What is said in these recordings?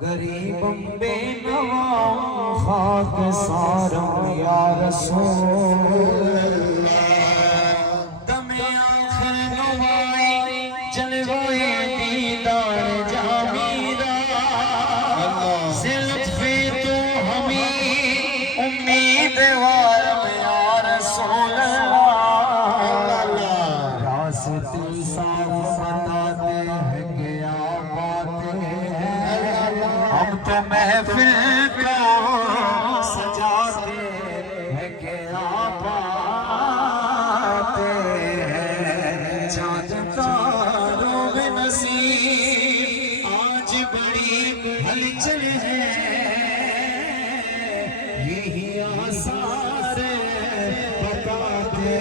गरीबम बेनवाओं खाक सारम या रसूल दमे आखिर नवाई जलवाए दीदार जामीदा से लुत्फे तो हमें उम्मीदवार या रसूल रास्ते साफ बताते हैं क्या बातें हम तो महफिल को सजाते हैं क्या बातें हैं चाँद तारों में नसीब आज बड़ी हलचल है यही आसार बताते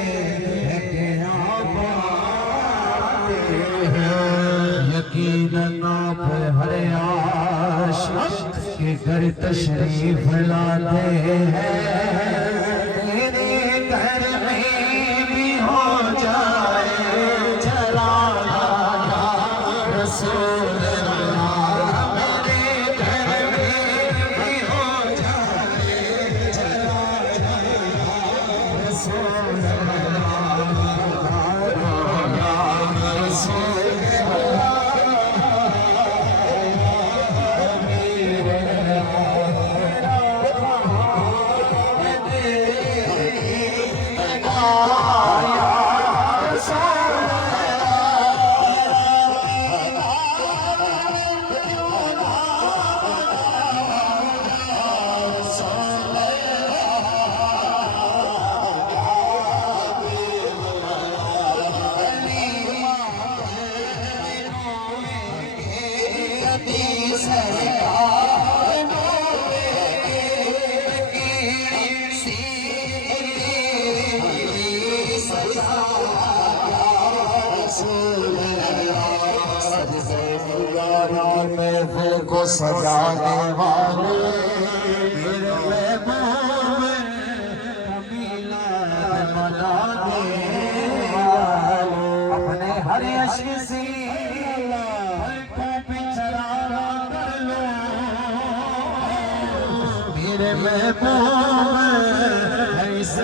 हैं क्या बातें हैं यकीनन आप हर आशिक के घर तशरीफ लाते हैं मेरे घर में भी हो जाए जलाला या रसूल अल्लाह मेरे घर में भी हो जाए जलाला या रसूल अल्लाह या रसूल महफिल को सजाने वाले मेरे महबूब मिलाद मनाने वाले अपने हर अश्क से पलकों पे चढ़ावा कर लो मेरे महबूब है इस